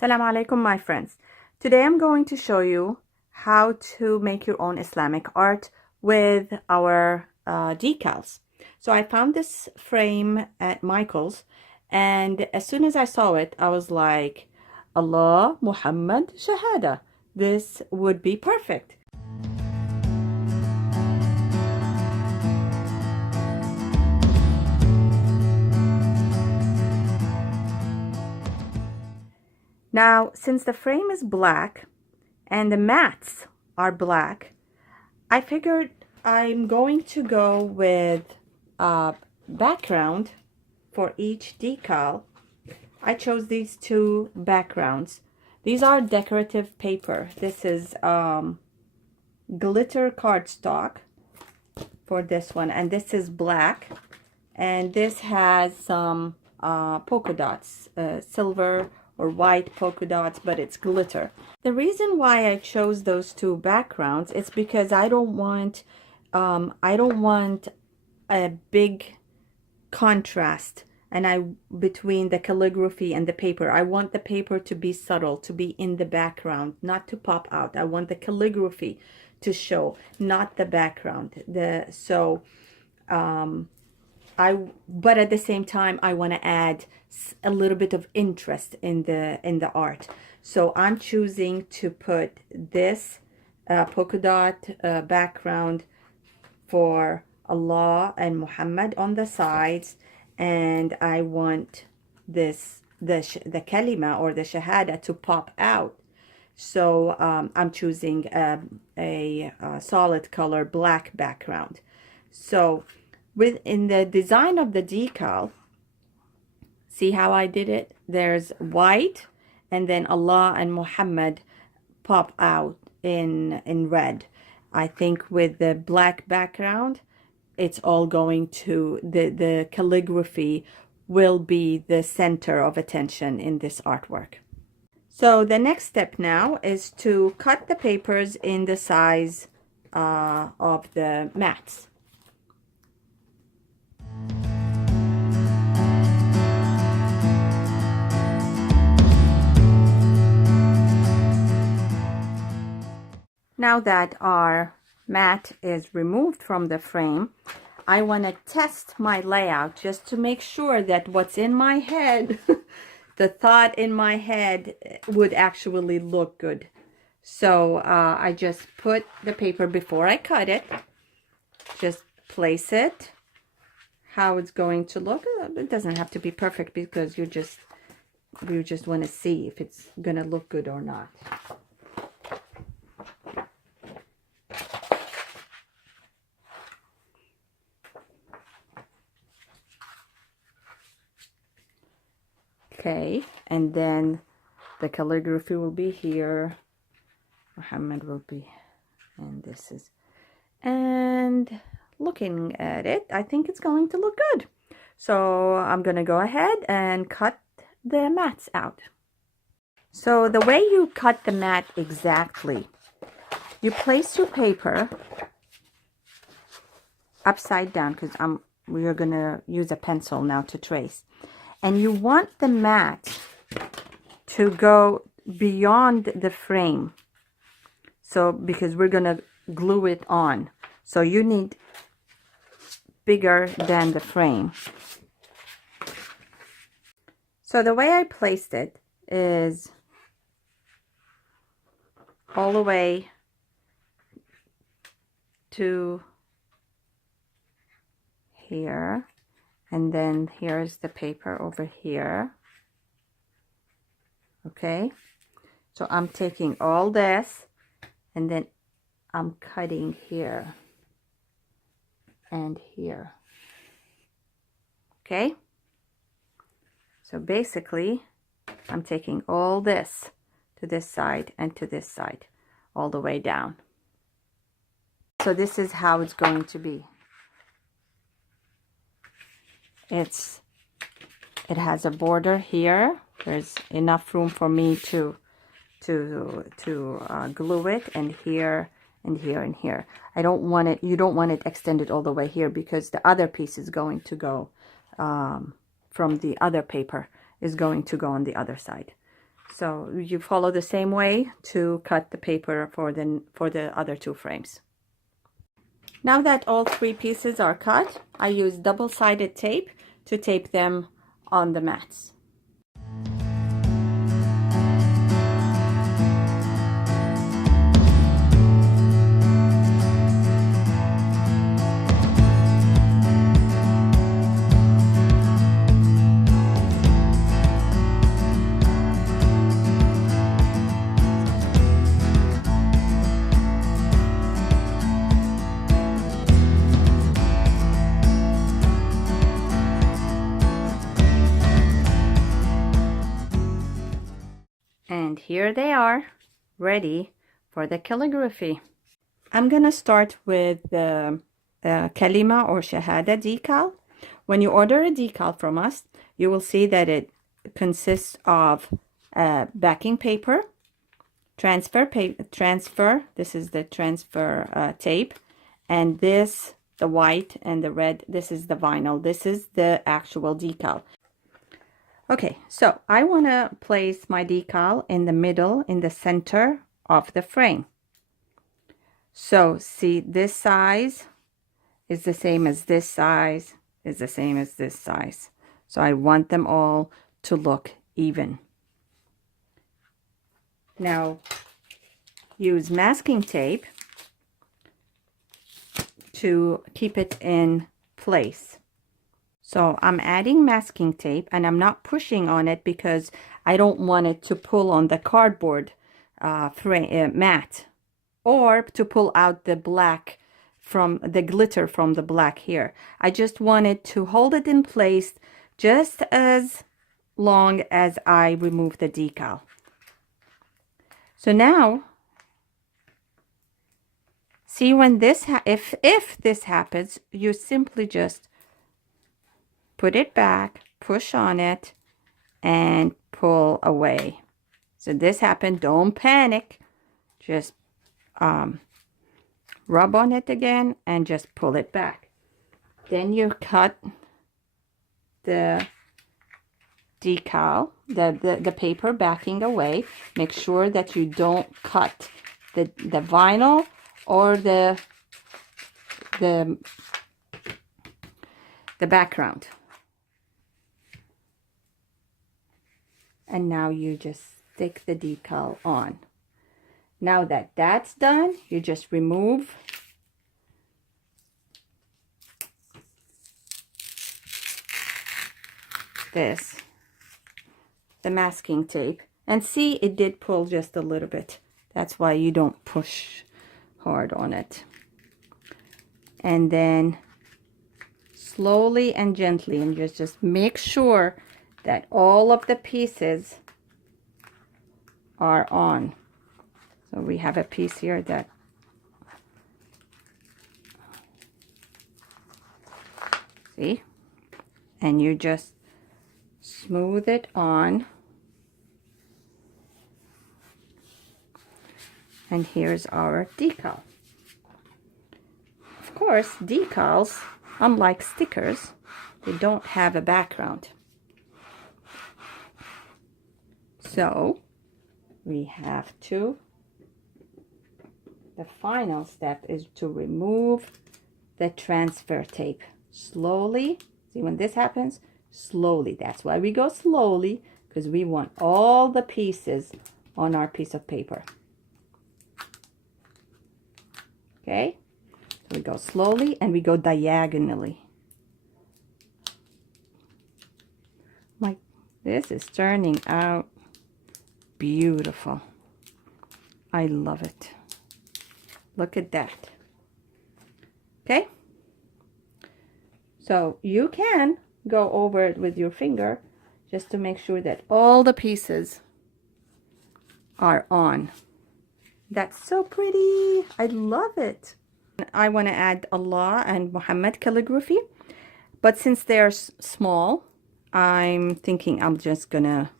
Assalamu alaikum, my friends. Today I'm going to show you how to make your own Islamic art with our decals. So I found this frame at Michael's, and as soon as I saw it, I was like, Allah, Muhammad, Shahada. This would be perfect. Now, since the frame is black and the mats are black, I figured I'm going to go with a background for each decal. I chose these two backgrounds. These are decorative paper. This is glitter cardstock for this one, and this is black, and this has some polka dots, silver or white polka dots, but it's glitter. The reason why I chose those two backgrounds is because I don't want a big contrast between the calligraphy and the paper. I want the paper to be subtle, to be in the background, not to pop out. I want the calligraphy to show, not the background. But at the same time, I want to add a little bit of interest in the art. So I'm choosing to put this polka dot background for Allah and Muhammad on the sides, and I want the kalima or the shahada to pop out. So I'm choosing a solid color black background. So in the design of the decal, see how I did it? There's white, and then Allah and Muhammad pop out in red. I think with the black background, it's all going to, the calligraphy will be the center of attention in this artwork. So the next step now is to cut the papers in the size of the mats. Now that our mat is removed from the frame, I want to test my layout just to make sure that what's in my head, the thought in my head, would actually look good. So I just put the paper before I cut it, just place it how it's going to look. It doesn't have to be perfect because you just want to see if it's going to look good or not. Okay, and then the calligraphy will be here, Muhammad will be, and this is, and looking at it, I think it's going to look good. So I'm going to go ahead and cut the mats out. So the way you cut the mat exactly, you place your paper upside down, because we are going to use a pencil now to trace. And you want the mat to go beyond the frame. So, because we're going to glue it on. So you need bigger than the frame. So the way I placed it is all the way to here. And then here's the paper over here. Okay, so I'm taking all this and then I'm cutting here and here. Okay, so basically I'm taking all this to this side and to this side all the way down. So this is how it's going to be. It has a border here. There's enough room for me to glue it, and here and here and here. I don't want it, you don't want it extended all the way here, because the other piece is going to go from the other paper is going to go on the other side. So you follow the same way to cut the paper for the other two frames. Now that all three pieces are cut, I use double-sided tape to tape them on the mats. And here they are, ready for the calligraphy. I'm gonna start with the Kalima or Shahada decal. When you order a decal from us, you will see that it consists of backing paper, transfer, this is the transfer tape, and this, the white and the red, this is the vinyl. This is the actual decal. Okay, so I want to place my decal in the middle, in the center of the frame. So see, this size is the same as this size, is the same as this size. So I want them all to look even. Now, use masking tape to keep it in place. So I'm adding masking tape and I'm not pushing on it because I don't want it to pull on the cardboard mat, or to pull out the black from the glitter from the black here. I just wanted to hold it in place just as long as I remove the decal. So now, see, when this if this happens, you simply just put it back, push on it, and pull away. So this happened, don't panic. Just rub on it again and just pull it back. Then you cut the decal, the paper backing away. Make sure that you don't cut the vinyl or the background. And now you just stick the decal on. Now that that's done, you just remove this, the masking tape, and see, it did pull just a little bit. That's why you don't push hard on it. And then slowly and gently, and just make sure that all of the pieces are on. So we have a piece here that see, and you just smooth it on. And here's our decal. Of course, decals, unlike stickers, they don't have a background. So we have to, the final step is to remove the transfer tape. Slowly, see, when this happens, slowly. That's why we go slowly, because we want all the pieces on our piece of paper. Okay, so we go slowly and we go diagonally. Like, this is turning out beautiful. I love it. Look at that. Okay, so you can go over it with your finger just to make sure that all the pieces are on. That's so pretty. I love it. I want to add Allah and Muhammad calligraphy, but since they're small, I'm thinking I'm just gonna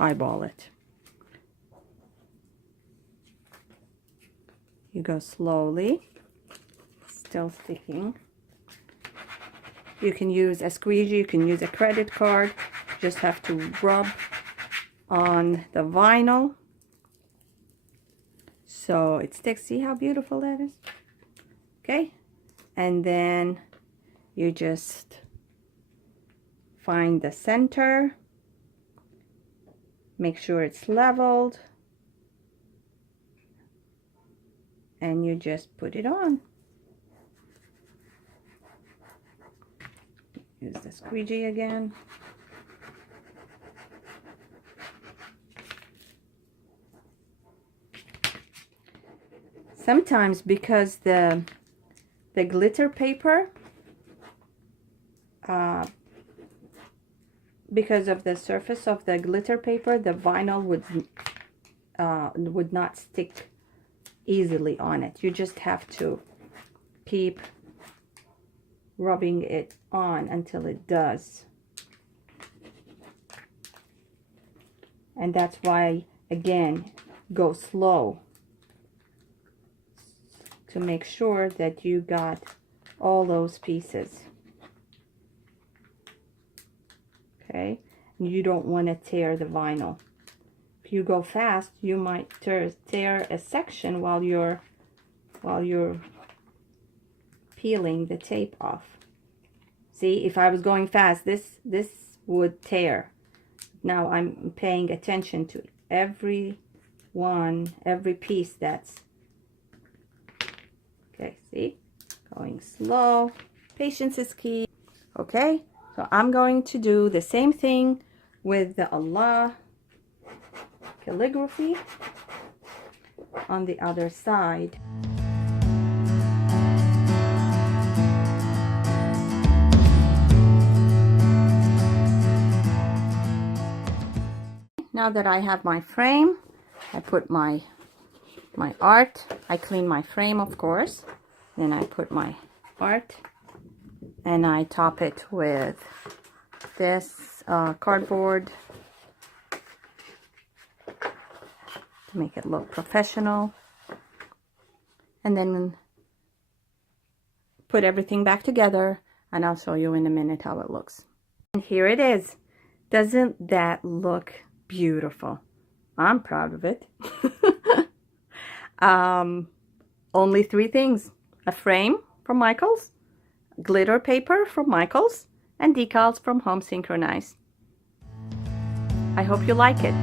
eyeball it. You go slowly, still sticking. You can use a squeegee, you can use a credit card. Just have to rub on the vinyl so it sticks. See how beautiful that is? Okay, and then you just find the center, make sure it's leveled, and you just put it on. Use the squeegee again. Sometimes because the glitter paper, because of the surface of the glitter paper, the vinyl would not stick easily on it. You just have to keep rubbing it on until it does. And that's why, again, go slow to make sure that you got all those pieces. Okay, you don't want to tear the vinyl. If you go fast, you might tear a section while you're peeling the tape off. See, if I was going fast, this would tear. Now I'm paying attention to every piece that's okay. See, going slow. Patience is key. Okay, so I'm going to do the same thing with the Allah calligraphy on the other side. Now that I have my frame, I put my art. I clean my frame, of course. Then I put my art and I top it with this cardboard to make it look professional. And then put everything back together, and I'll show you in a minute how it looks. And here it is. Doesn't that look beautiful? I'm proud of it. Only 3 things: a frame from Michaels, glitter paper from Michaels, and decals from Home Synchronize. I hope you like it.